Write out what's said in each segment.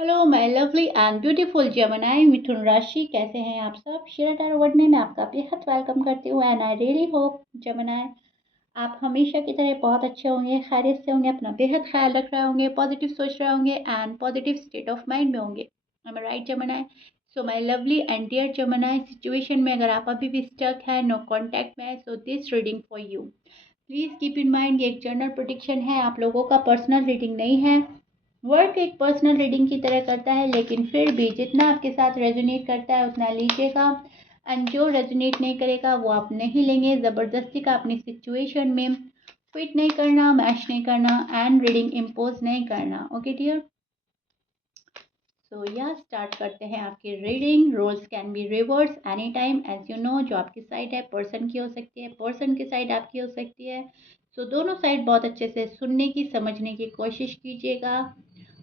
Hello my lovely and beautiful Gemini Mithun राशि, कैसे हैं आप सब। शेयर टैरो वर्ड में मैं आपका बेहद वेलकम करती हूँ and I really hope Gemini आप हमेशा की तरह बहुत अच्छे होंगे, खैरियत से होंगे, अपना बेहद ख्याल रख रहे होंगे, पॉजिटिव सोच रहे होंगे and positive state of mind में होंगे। I am right Gemini? So my lovely and dear Gemini, situation में अगर आप अभी भी स्टक है, नो कॉन्टैक्ट में है, so this reading for you. Please keep in mind ये एक जनरल प्रोडिक्शन है, आप लोगों का पर्सनल रीडिंग नहीं है। वर्क एक पर्सनल रीडिंग की तरह करता है, लेकिन फिर भी जितना आपके साथ रेजोनेट करता है उतना लीजिएगा एंड जो रेजोनेट नहीं करेगा वो आप नहीं लेंगे। ज़बरदस्ती का अपनी सिचुएशन में फिट नहीं करना, मैच नहीं करना एंड रीडिंग इम्पोज नहीं करना। ओके डियर, सो या स्टार्ट करते हैं आपकी reading. Roles can be reverse any time as you know. जो आपकी साइड है पर्सन की हो सकती है, पर्सन की साइड आपकी हो सकती है। सो दोनों साइड बहुत अच्छे से सुनने की, समझने की कोशिश कीजिएगा।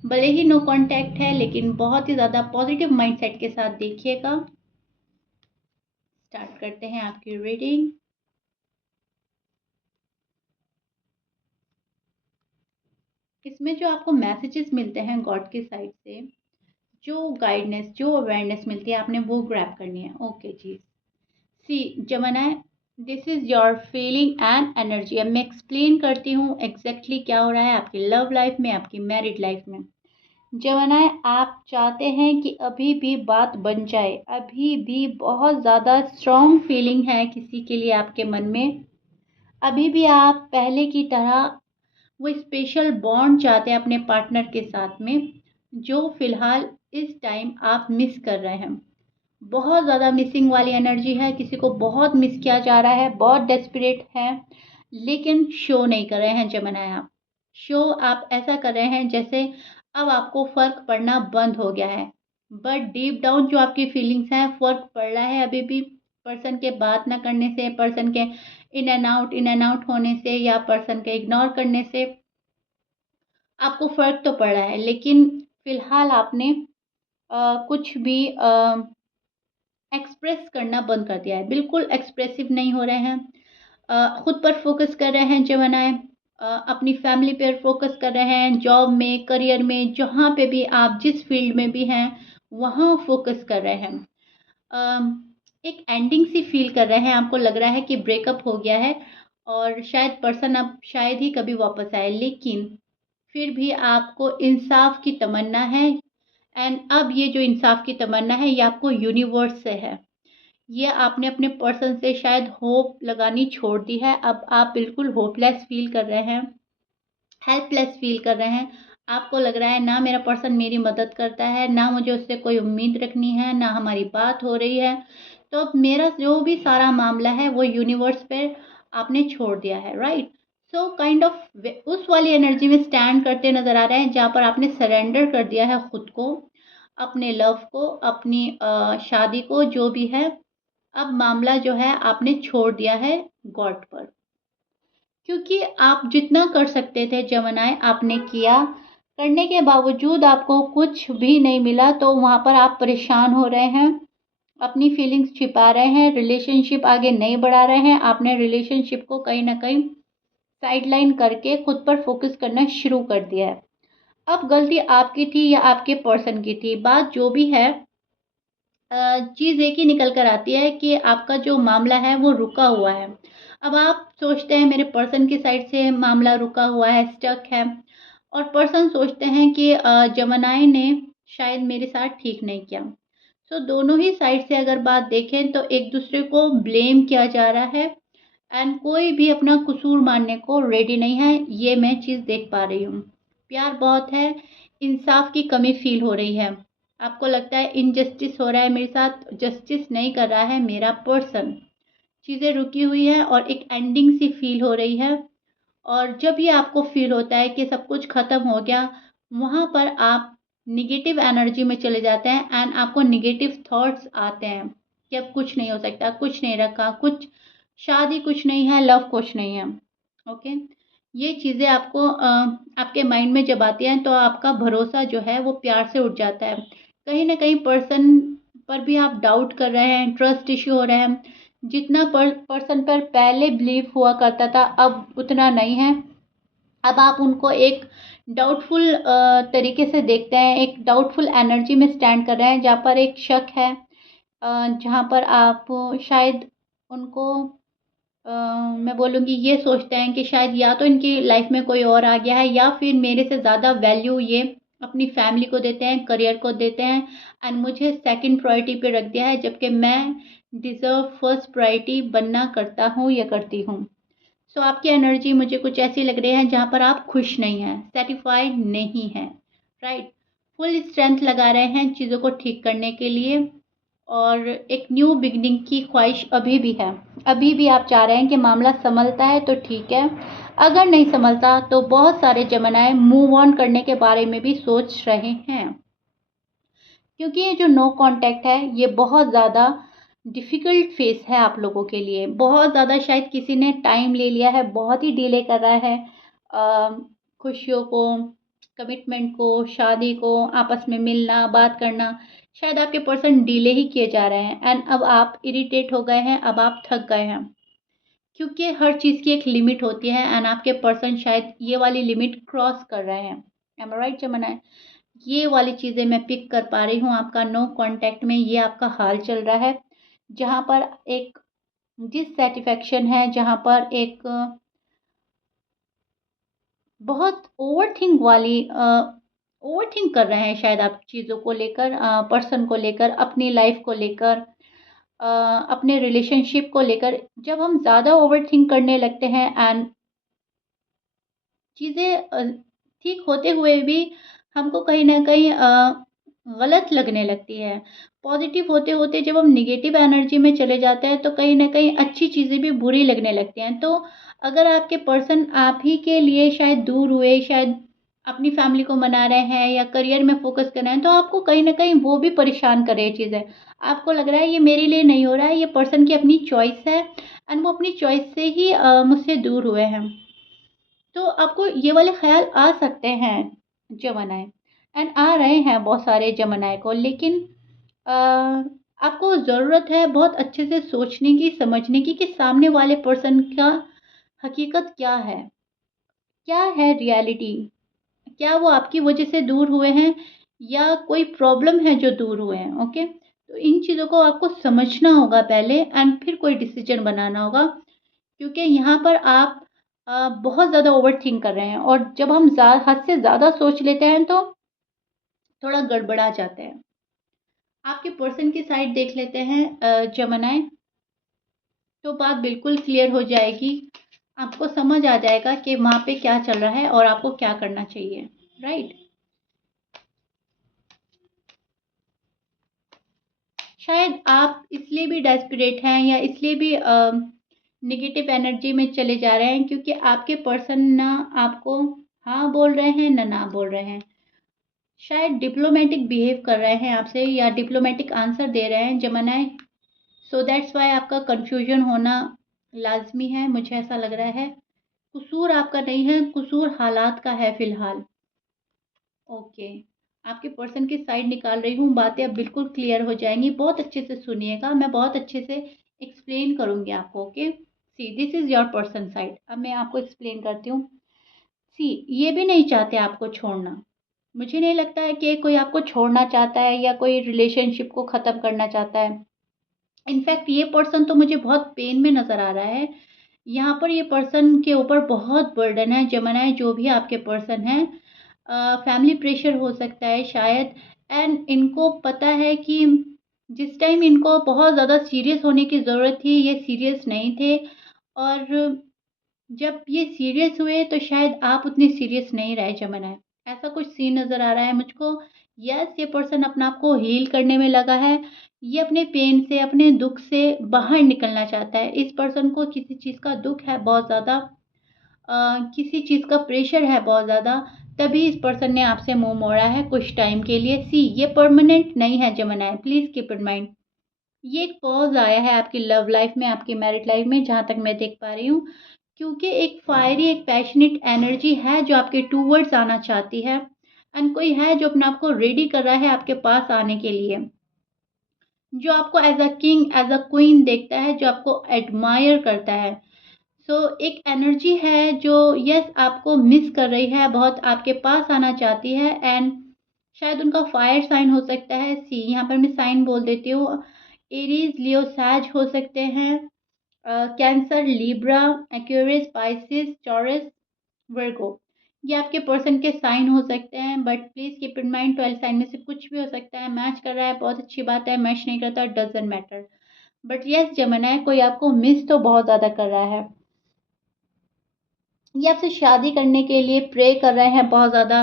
भले ही नो कांटेक्ट है, लेकिन बहुत ही ज़्यादा पॉजिटिव माइंडसेट के साथ देखिएगा। स्टार्ट करते हैं आपकी रीडिंग। इसमें जो आपको मैसेजेस मिलते हैं गॉड की साइड से, जो गाइडनेस, जो अवेयरनेस मिलती है, आपने वो ग्रैब करनी है। ओके जी, see Jamna, this is your feeling and energy. अब मैं एक्सप्लेन करती हूँ एग्जैक्टली क्या हो रहा है आपकी लव लाइफ में, आपकी मैरिड लाइफ में। जमाना है, आप चाहते हैं कि अभी भी बात बन जाए, अभी भी बहुत ज़्यादा स्ट्रॉन्ग फीलिंग है किसी के लिए आपके मन में। अभी भी आप पहले की तरह वो स्पेशल बॉन्ड चाहते हैं अपने पार्टनर के साथ में, जो फिलहाल इस टाइम आप मिस कर रहे हैं। बहुत ज़्यादा मिसिंग वाली एनर्जी है, किसी को बहुत मिस किया जा रहा है, बहुत डेस्परेट है, लेकिन शो नहीं कर रहे हैं जमाना। आप शो आप ऐसा कर रहे हैं जैसे अब आपको फ़र्क पड़ना बंद हो गया है, बट डीप डाउन जो आपकी फीलिंग्स हैं फ़र्क पड़ रहा है अभी भी। पर्सन के बात ना करने से, पर्सन के इन एंड आउट होने से या पर्सन के इग्नोर करने से आपको फ़र्क तो पड़ रहा है, लेकिन फ़िलहाल आपने कुछ भी एक्सप्रेस करना बंद कर दिया है। बिल्कुल एक्सप्रेसिव नहीं हो रहे हैं, खुद पर फोकस कर रहे हैं जमानाएँ, अपनी फैमिली पर फोकस कर रहे हैं, जॉब में, करियर में, जहाँ पे भी आप जिस फील्ड में भी हैं, वहाँ फोकस कर रहे हैं। एक एंडिंग सी फील कर रहे हैं, आपको लग रहा है कि ब्रेकअप हो गया है और शायद पर्सन अब शायद ही कभी वापस आए, लेकिन फिर भी आपको इंसाफ की तमन्ना है। एंड अब ये जो इंसाफ की तमन्ना है ये आपको यूनिवर्स से है। ये आपने अपने पर्सन से शायद होप लगानी छोड़ दी है। अब आप बिल्कुल होपलेस फील कर रहे हैं, हेल्पलेस फील कर रहे हैं। आपको लग रहा है ना मेरा पर्सन मेरी मदद करता है, ना मुझे उससे कोई उम्मीद रखनी है, ना हमारी बात हो रही है। तो अब मेरा जो भी सारा मामला है वो यूनिवर्स पे आपने छोड़ दिया है, राइट। सो काइंड ऑफ उस वाली एनर्जी में स्टैंड करते नज़र आ रहे हैं जहाँ पर आपने सरेंडर कर दिया है खुद को, अपने लव को, अपनी शादी को, जो भी है। अब मामला जो है आपने छोड़ दिया है गॉड पर, क्योंकि आप जितना कर सकते थे जमानाएँ आपने किया। करने के बावजूद आपको कुछ भी नहीं मिला, तो वहाँ पर आप परेशान हो रहे हैं, अपनी फीलिंग्स छिपा रहे हैं, रिलेशनशिप आगे नहीं बढ़ा रहे हैं। आपने रिलेशनशिप को कहीं न कहीं साइडलाइन करके खुद पर फोकस करना शुरू कर दिया है। अब गलती आपकी थी या आपके पर्सन की थी, बात जो भी है, चीज़ एक ही निकल कर आती है कि आपका जो मामला है वो रुका हुआ है। अब आप सोचते हैं मेरे पर्सन की साइड से मामला रुका हुआ है, स्टक है, और पर्सन सोचते हैं कि जमानाई ने शायद मेरे साथ ठीक नहीं किया। सो दोनों ही साइड से अगर बात देखें तो एक दूसरे को ब्लेम किया जा रहा है एंड कोई भी अपना कसूर मानने को रेडी नहीं है। ये मैं चीज़ देख पा रही हूँ। प्यार बहुत है, इंसाफ की कमी फील हो रही है। आपको लगता है इनजस्टिस हो रहा है मेरे साथ, जस्टिस नहीं कर रहा है मेरा पर्सन। चीज़ें रुकी हुई हैं और एक एंडिंग सी फील हो रही है। और जब ये आपको फील होता है कि सब कुछ ख़त्म हो गया, वहाँ पर आप नेगेटिव एनर्जी में चले जाते हैं एंड आपको नेगेटिव थॉट्स आते हैं कि अब कुछ नहीं हो सकता, कुछ नहीं रखा, कुछ शादी कुछ नहीं है, लव कुछ नहीं है। ओके, ये चीज़ें आपको आपके माइंड में जब आती हैं तो आपका भरोसा जो है वो प्यार से उठ जाता है। कहीं न कहीं पर्सन पर भी आप डाउट कर रहे हैं, ट्रस्ट इश्यू हो रहे हैं। जितना पर्सन पर पहले बिलीव हुआ करता था अब उतना नहीं है। अब आप उनको एक डाउटफुल तरीके से देखते हैं, एक डाउटफुल एनर्जी में स्टैंड कर रहे हैं, जहाँ पर एक शक है, जहाँ पर आप शायद उनको मैं बोलूँगी ये सोचते हैं कि शायद या तो इनकी लाइफ में कोई और आ गया है, या फिर मेरे से ज़्यादा वैल्यू ये अपनी फैमिली को देते हैं, करियर को देते हैं, एंड मुझे सेकंड प्रायोरिटी पे रख दिया है, जबकि मैं डिज़र्व फर्स्ट प्रायोरिटी बनना करता हूँ या करती हूँ। सो आपकी एनर्जी मुझे कुछ ऐसी लग रही है जहाँ पर आप खुश नहीं हैं, सेटिस्फाइड नहीं हैं, राइट? फुल स्ट्रेंथ लगा रहे हैं चीज़ों को ठीक करने के लिए, और एक न्यू बिगिनिंग की ख्वाहिश अभी भी है। अभी भी आप चाह रहे हैं कि मामला संभलता है तो ठीक है, अगर नहीं संभलता तो बहुत सारे जमानाएँ मूव ऑन करने के बारे में भी सोच रहे हैं। क्योंकि ये जो नो कॉन्टैक्ट है, ये बहुत ज़्यादा डिफ़िकल्ट फ़ेज़ है आप लोगों के लिए। बहुत ज़्यादा शायद किसी ने टाइम ले लिया है, बहुत ही डिले कर रहा है अ, खुशियों को, कमिटमेंट को, शादी को, आपस में मिलना, बात करना। शायद आपके पर्सन डिले ही किए जा रहे हैं, एंड अब आप इरिटेट हो गए हैं, अब आप थक गए हैं। क्योंकि हर चीज़ की एक लिमिट होती है, एंड आपके पर्सन शायद ये वाली लिमिट क्रॉस कर रहे हैं। एम आई राइट जमाना? ये वाली चीज़ें मैं पिक कर पा रही हूँ आपका नो कॉन्टैक्ट में, ये आपका हाल चल रहा है। जहाँ पर एक डिससैटिस्फैक्शन है, जहाँ पर एक बहुत ओवरथिंक कर रहे हैं शायद आप चीज़ों को लेकर, पर्सन को लेकर, अपनी लाइफ को लेकर, अपने रिलेशनशिप को लेकर। जब हम ज़्यादा ओवरथिंक करने लगते हैं, एंड चीज़ें ठीक होते हुए भी हमको कहीं न कहीं गलत लगने लगती है। पॉज़िटिव होते-होते जब हम नेगेटिव एनर्जी में चले जाते हैं, तो कहीं न कहीं अच्छी चीज़ें भी बुरी लगने लगती हैं। तो अगर आपके पर्सन आप ही के लिए शायद दूर हुए, शायद अपनी फैमिली को मना रहे हैं या करियर में फ़ोकस कर रहे हैं, तो आपको कहीं न कहीं वो भी परेशान कर रही है चीज़ें। आपको लग रहा है ये मेरे लिए नहीं हो रहा है, ये पर्सन की अपनी चॉइस है, एंड वो अपनी चॉइस से ही मुझसे दूर हुए हैं। तो आपको ये वाले ख़्याल आ सकते हैं जमानाए, एंड आ रहे हैं बहुत सारे जमानाए को, लेकिन अ, आपको ज़रूरत है बहुत अच्छे से सोचने की, समझने की, कि सामने वाले पर्सन का हकीकत क्या है? क्या है रियलिटी? क्या वो आपकी वजह से दूर हुए हैं, या कोई प्रॉब्लम है जो दूर हुए हैं? ओके? तो इन चीज़ों को आपको समझना होगा पहले, एंड फिर कोई डिसीज़न बनाना होगा। क्योंकि यहाँ पर आप बहुत ज़्यादा ओवरथिंक कर रहे हैं, और जब हम हद से ज़्यादा सोच लेते हैं तो थोड़ा गड़बड़ा जाते हैं। आपके पर्सन की साइड देख लेते हैं जमानाए, तो बात बिल्कुल क्लियर हो जाएगी। आपको समझ आ जाएगा कि वहाँ पे क्या चल रहा है और आपको क्या करना चाहिए, राइट? शायद आप इसलिए भी डेस्परेट हैं, या इसलिए भी नेगेटिव एनर्जी में चले जा रहे हैं, क्योंकि आपके पर्सन ना आपको हाँ बोल रहे हैं, ना बोल रहे हैं। शायद डिप्लोमेटिक बिहेव कर रहे हैं आपसे, या डिप्लोमेटिक आंसर दे रहे हैं जमानाए। सो दैट्स वाई आपका कन्फ्यूजन होना लाज़मी है, मुझे ऐसा लग रहा है। कसूर आपका नहीं है, कसूर हालात का है फ़िलहाल। ओके, आपके पर्सन की साइड निकाल रही हूँ, बातें अब बिल्कुल क्लियर हो जाएँगी। बहुत अच्छे से सुनिएगा, मैं बहुत अच्छे से एक्सप्लेन करूँगी आपको, okay? See this is your person side. अब मैं आपको एक्सप्लेन करती हूँ। सी ये भी नहीं चाहते आपको छोड़ना। मुझे नहीं लगता है कि कोई आपको छोड़ना चाहता है, या कोई रिलेशनशिप को ख़त्म करना चाहता है। इनफैक्ट ये पर्सन तो मुझे बहुत पेन में नज़र आ रहा है। यहाँ पर ये पर्सन के ऊपर बहुत बर्डन है, जमानाए जो भी आपके पर्सन हैं। फैमिली प्रेशर हो सकता है शायद, एंड इनको पता है कि जिस टाइम इनको बहुत ज़्यादा सीरियस होने की ज़रूरत थी, ये सीरियस नहीं थे, और जब ये सीरियस हुए तो शायद आप उतने सीरियस नहीं रहे जमाना है। ऐसा कुछ सीन नज़र आ रहा है मुझको। यस, ये पर्सन अपने आप को हील करने में लगा है। ये अपने पेन से, अपने दुःख से बाहर निकलना चाहता है। इस पर्सन को किसी चीज़ का दुःख है बहुत ज़्यादा, किसी चीज़ का प्रेशर है बहुत ज़्यादा, तभी इस पर्सन ने आपसे मुँह मोड़ा है कुछ टाइम के लिए। सी ये परमानेंट नहीं है जमाना, प्लीज़ कीप इन माइंड। ये एक पॉज़ आया है आपकी लव लाइफ़ में, आपकी मैरिड लाइफ़ में, जहाँ तक मैं देख पा रही हूँ। क्योंकि एक फायरी, एक पैशनेट एनर्जी है जो आपके टूवर्ड्स आना चाहती है, एंड कोई है जो अपने आप को रेडी कर रहा है आपके पास आने के लिए, जो आपको as a king, as a queen देखता है, जो आपको एडमायर करता है। एक एनर्जी है जो यस आपको मिस कर रही है, बहुत आपके पास आना चाहती है एंड शायद उनका फायर साइन हो सकता है। सी यहाँ पर मैं साइन बोल देती हूँ, एरीज, लियो, सैज हो सकते हैं, cancer, libra, aquarius, pisces, taurus, virgo. ये आपके पर्सन के साइन हो सकते हैं, but please keep in mind 12 sign में से कुछ भी हो सकता है। मैच कर रहा है बहुत अच्छी बात है, मैच नहीं करता doesn't matter. But yes Gemini, कोई आपको मिस तो बहुत ज़्यादा कर रहा है। ये आपसे शादी करने के लिए प्रे कर रहे हैं बहुत ज़्यादा।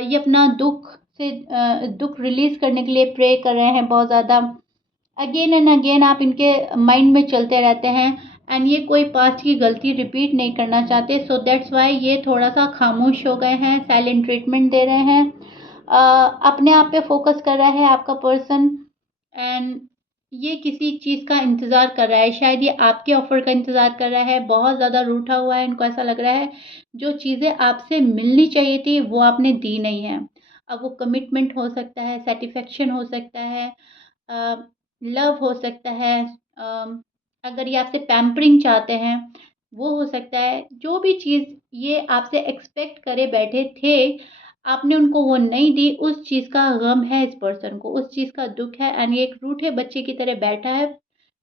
ये अपना दुख रिलीज़ करने के लिए प्रे कर रहे हैं बहुत ज़्यादा। अगेन एंड अगेन आप इनके माइंड में चलते रहते हैं एंड ये कोई पास्ट की गलती रिपीट नहीं करना चाहते, सो दैट्स वाई ये थोड़ा सा खामोश हो गए हैं, साइलेंट ट्रीटमेंट दे रहे हैं। अपने आप पे फोकस कर रहा है आपका पर्सन एंड ये किसी चीज़ का इंतज़ार कर रहा है, शायद ये आपके ऑफ़र का इंतज़ार कर रहा है, बहुत ज़्यादा रूठा हुआ है। इनको ऐसा लग रहा है जो चीज़ें आपसे मिलनी चाहिए थी वो आपने दी नहीं है। अब वो कमिटमेंट हो सकता है, सैटिस्फैक्शन हो सकता है, लव हो सकता है, अगर ये आपसे पैम्परिंग चाहते हैं वो हो सकता है। जो भी चीज़ ये आपसे एक्सपेक्ट करे बैठे थे, आपने उनको वो नहीं दी, उस चीज़ का गम है इस पर्सन को, उस चीज़ का दुःख है एंड ये एक रूठे बच्चे की तरह बैठा है,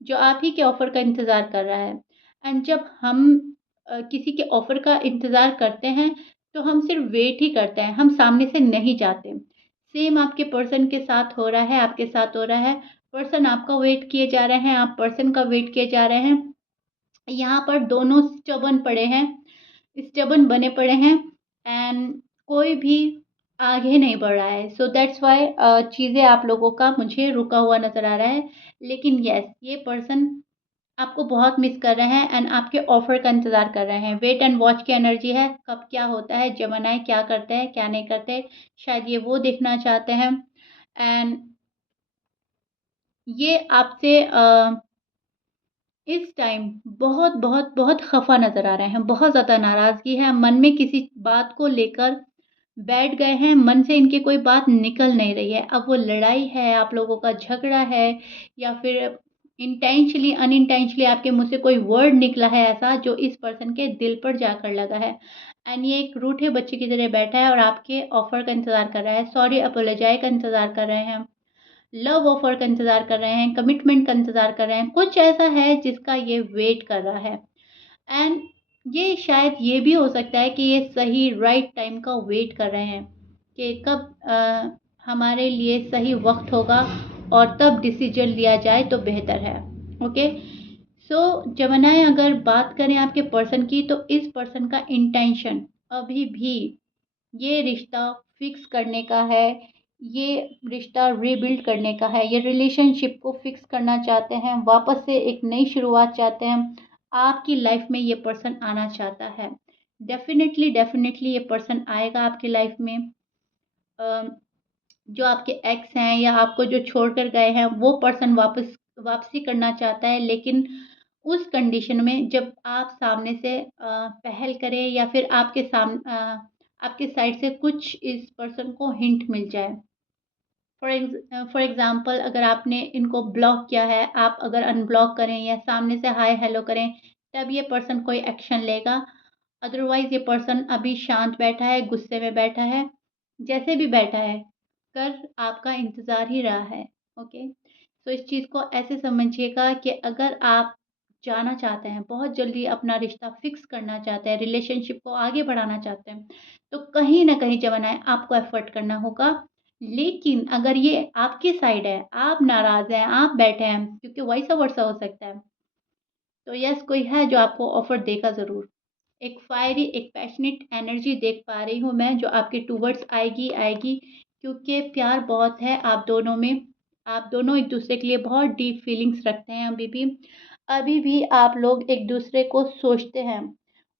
जो आप ही के ऑफ़र का इंतज़ार कर रहा है। एंड जब हम किसी के ऑफ़र का इंतज़ार करते हैं, तो हम सिर्फ़ वेट ही करते हैं, हम सामने से नहीं जाते। सेम आपके पर्सन के साथ हो रहा है, आपके साथ हो रहा है। पर्सन आपका वेट किए जा रहे हैं, आप पर्सन का वेट किए जा रहे हैं। यहाँ पर दोनों स्टबर्न पड़े हैं, स्टबर्न बने पड़े हैं एंड कोई भी आगे नहीं बढ़ रहा है। सो दैट्स व्हाई चीज़ें आप लोगों का मुझे रुका हुआ नज़र आ रहा है। लेकिन येस, ये पर्सन आपको बहुत मिस कर रहे हैं एंड आपके ऑफ़र का इंतज़ार कर रहे हैं। वेट एंड वॉच की एनर्जी है, कब क्या होता है, जेमिनी क्या करते हैं, क्या नहीं करते, शायद ये वो देखना चाहते हैं एंड ये आपसे इस टाइम बहुत, बहुत, बहुत ख़फ़ा नज़र आ रहे हैं, बहुत ज़्यादा नाराज़गी है, मन में किसी बात को लेकर बैठ गए हैं, मन से इनकी कोई बात निकल नहीं रही है। अब वो लड़ाई है, आप लोगों का झगड़ा है या फिर इंटेंशनली, अनइंटेंशनली आपके मुँह से कोई वर्ड निकला है ऐसा जो इस पर्सन के दिल पर जाकर लगा है एंड ये एक रूठे बच्चे की तरह बैठा है और आपके ऑफ़र का इंतज़ार कर रहा है, सॉरी अपोलोजाइज़ का इंतज़ार कर रहे हैं। लव ऑफर का इंतज़ार कर रहे हैं, कमिटमेंट का इंतज़ार कर रहे हैं, कुछ ऐसा है जिसका ये वेट कर रहा है एंड ये शायद ये भी हो सकता है कि ये सही राइट टाइम का वेट कर रहे हैं कि कब हमारे लिए सही वक्त होगा और तब डिसीजन लिया जाए तो बेहतर है। ओके, सो जेमिनी, अगर बात करें आपके पर्सन की तो इस पर्सन का इंटेंशन अभी भी ये रिश्ता फिक्स करने का है, ये रिश्ता रीबिल्ड करने का है, ये रिलेशनशिप को फिक्स करना चाहते हैं, वापस से एक नई शुरुआत चाहते हैं। आपकी लाइफ में ये पर्सन आना चाहता है। डेफ़िनेटली, डेफ़िनेटली ये पर्सन आएगा आपकी लाइफ में। अ, जो आपके एक्स हैं या आपको जो छोड़कर गए हैं, वो पर्सन वापसी करना चाहता है, लेकिन उस कंडीशन में जब आप सामने से पहल करें या फिर आपके साइड से कुछ इस पर्सन को हिंट मिल जाए। फॉर एग्ज़ाम्पल, अगर आपने इनको ब्लॉक किया है, आप अगर अनब्लॉक करें या सामने से हाय हेलो करें, तब ये पर्सन कोई एक्शन लेगा। अदरवाइज़ ये पर्सन अभी शांत बैठा है, गुस्से में बैठा है, जैसे भी बैठा है, कर आपका इंतज़ार ही रहा है। ओके? तो इस चीज़ को ऐसे समझिएगा कि अगर आप जाना चाहते हैं, बहुत जल्दी अपना रिश्ता फ़िक्स करना चाहते हैं, रिलेशनशिप को आगे बढ़ाना चाहते हैं, तो कहीं न कहीं जमाना आपको एफ़र्ट करना होगा। लेकिन अगर ये आपकी साइड है, आप नाराज़ हैं, आप बैठे हैं, क्योंकि वाइस वर्सा हो सकता है, तो यस, कोई है जो आपको ऑफ़र देगा ज़रूर। एक फ़ायरी, एक पैशनेट एनर्जी देख पा रही हूँ मैं जो आपके टुवर्ड्स आएगी, आएगी, क्योंकि प्यार बहुत है आप दोनों में। आप दोनों एक-दूसरे के लिए बहुत डीप फीलिंग्स रखते हैं अभी भी। अभी भी आप लोग एक-दूसरे को सोचते हैं,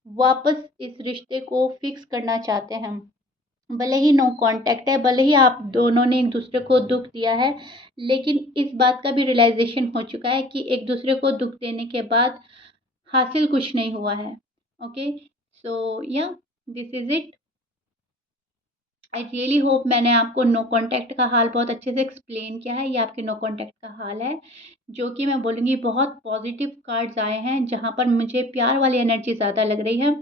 वापस इस रिश्ते को फ़िक्स करना चाहते हैं। भले ही नो कॉन्टैक्ट है, भले ही आप दोनों ने एक-दूसरे को दुःख दिया है, लेकिन इस बात का भी रियलाइज़ेशन हो चुका है कि एक-दूसरे को दुःख देने के बाद हासिल कुछ नहीं हुआ है। ओके? सो या this is it. I really hope मैंने आपको नो कॉन्टैक्ट का हाल बहुत अच्छे से एक्सप्लेन किया है। ये आपके नो कॉन्टैक्ट का हाल है, जो कि मैं बोलूँगी बहुत पॉज़िटिव कार्ड्स आए हैं, जहाँ पर मुझे प्यार वाली एनर्जी ज़्यादा लग रही है।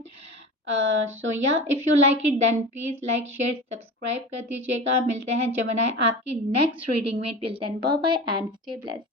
So yeah if you like it then please like, share, subscribe कर दीजिएगा। मिलते हैं जेमिनी आपकी नेक्स्ट रीडिंग में। Till then bye bye and stay blessed.